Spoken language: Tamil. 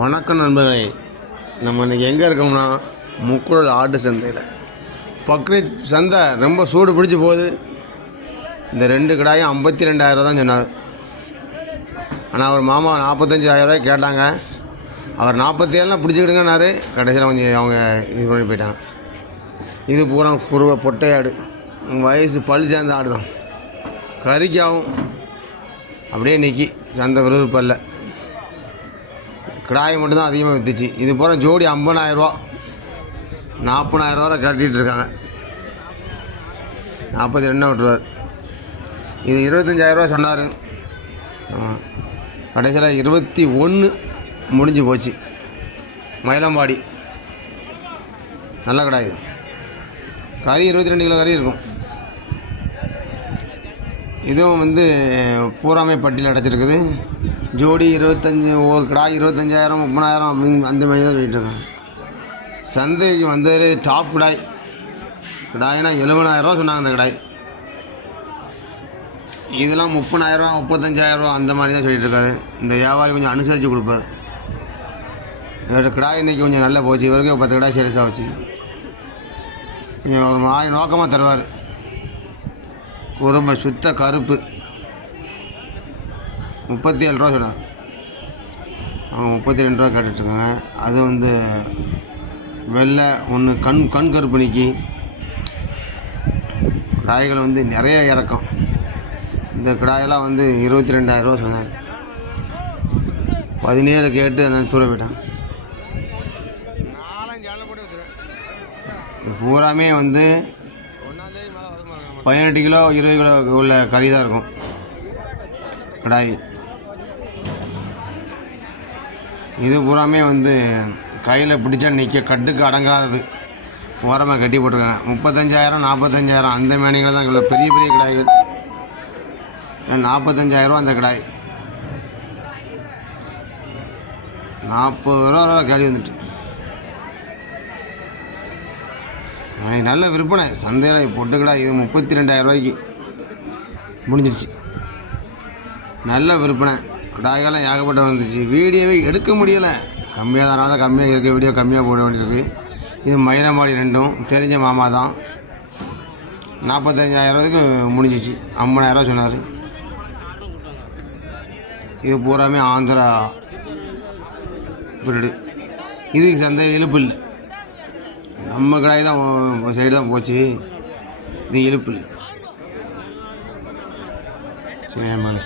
வணக்கம் நண்பர்களே நம்ம இன்றைக்கி எங்கே இருக்கோம்னா முக்குடல் ஆட்டு சந்தையில். பக்ரீத் சந்தை ரொம்ப சூடு பிடிச்சி போகுது. இந்த ரெண்டு கடாயும் ஐம்பத்தி ரெண்டாயிரம் தான் சொன்னார். ஆனால் அவர் மாமா நாற்பத்தஞ்சாயிரரூவாய் கேட்டாங்க. அவர் நாற்பத்தி ஏழுலாம் பிடிச்சிக்கிடுங்கன்னாரு. கடைசியில் கொஞ்சம் அவங்க இது பண்ணி போயிட்டாங்க. இது பூரா குருவை பொட்டையாடு. வயசு பல் சேர்ந்த ஆடு தான் கறிக்காவும். அப்படியே நிற்கி சந்தை விறுவிறுப்பல்ல. கிடாய் மட்டும்தான் அதிகமாக விற்றுச்சு இது பூரா ஜோடி ஐம்பதாயிரரூவா நாற்பதாயிரரூவா கட்டிகிட்டு இருக்காங்க நாற்பத்தி ரெண்டாக விட்டுருவார். இது இருபத்தஞ்சாயிரரூவா சொன்னார். ஆமாம் கடைசியில் இருபத்தி ஒன்று முடிஞ்சு போச்சு. மயிலம்பாடி. நல்ல கடாய் இது. கறி இருபத்தி ரெண்டு கிலோ கறி இருக்கும். இதுவும் வந்து பூராமை பட்டியல் அடைச்சிருக்குது ஜோடி இருபத்தஞ்சி ஒரு கிடாய் இருபத்தஞ்சாயிரம் முப்பதாயிரம் அப்படிங்க அந்த மாதிரி தான் சொல்லிட்டு இருக்காங்க. சந்தைக்கு வந்ததுலே டாப் கிடாய். கிடாய்னா எழுபதாயிரரூவா சொன்னாங்க அந்த கிடாய். இதெல்லாம் முப்பதாயிரரூவா முப்பத்தஞ்சாயிரரூவா அந்த மாதிரி தான் சொல்லிட்டு இருக்காரு. இந்த வியாபாரி கொஞ்சம் அனுசரித்து கொடுப்பார். இவரோட கிடாய் இன்றைக்கி கொஞ்சம் நல்லா போச்சு. இவருக்கு பத்து கிடாய் சீரியஸாக வச்சு கொஞ்சம் ஒரு மாதிரி நோக்கமாக தருவார். குறும்ப சுத்த கருப்பு. முப்பத்தி ஏழு ரூபா சொன்னார் அவங்க முப்பத்தி ரெண்டு ரூபா கேட்டுட்ருக்காங்க. அது வந்து வெள்ளை ஒன்று கண் கண் கருப்பு நிக்கி கிடாய்கள் வந்து நிறைய இறக்கம். இந்த கிடாயெல்லாம் வந்து இருபத்தி ரெண்டாயிரரூவா சொன்னார். பதினேழு கேட்டு அந்த தூர போயிட்டான். பூராமே வந்து பதினெட்டு கிலோ இருபது கிலோ உள்ள கறி தான் இருக்கும். கடாய். இது பூராமே வந்து கையில் பிடிச்சா நிற்க கட்டுக்கு அடங்காதது. ஓரமாக கட்டி போட்டிருக்காங்க. முப்பத்தஞ்சாயிரம் நாற்பத்தஞ்சாயிரம் அந்த மேனிகளை தான் இவ்வளோ பெரிய பெரிய கடாய்கள். நாற்பத்தஞ்சாயிரரூவா அந்த கடாய். நாற்பது ரூபா ரூபா கேள்வி வந்துட்டு. அன்னைக்கு நல்ல விற்பனை. சந்தையில் பொட்டுக்கடா இது முப்பத்தி ரெண்டாயிரம் ரூபாய்க்கு. முடிஞ்சிருச்சு. நல்ல விற்பனை. கிடாய்கள்லாம் ஏகப்பட்ட வந்துச்சு. வீடியோவே எடுக்க முடியலை. கம்மியாக தான் கம்மியாக இருக்க. வீடியோ கம்மியாக போட வேண்டியிருக்கு. இது மயிலமாடி ரெண்டும். தெரிஞ்ச மாமா தான். நாற்பத்தஞ்சாயிரத்துக்கு முடிஞ்சிச்சு. ஐம்பதாயிரரூவா சொன்னார். இது பூராமே ஆந்திரா பிரீடு இதுக்கு சந்தை இழுப்பு இல்லை. நம்ம கடாய் தான் சைடு தான் போச்சு. இது இழுப்பு இல்லை. சரி மேலே.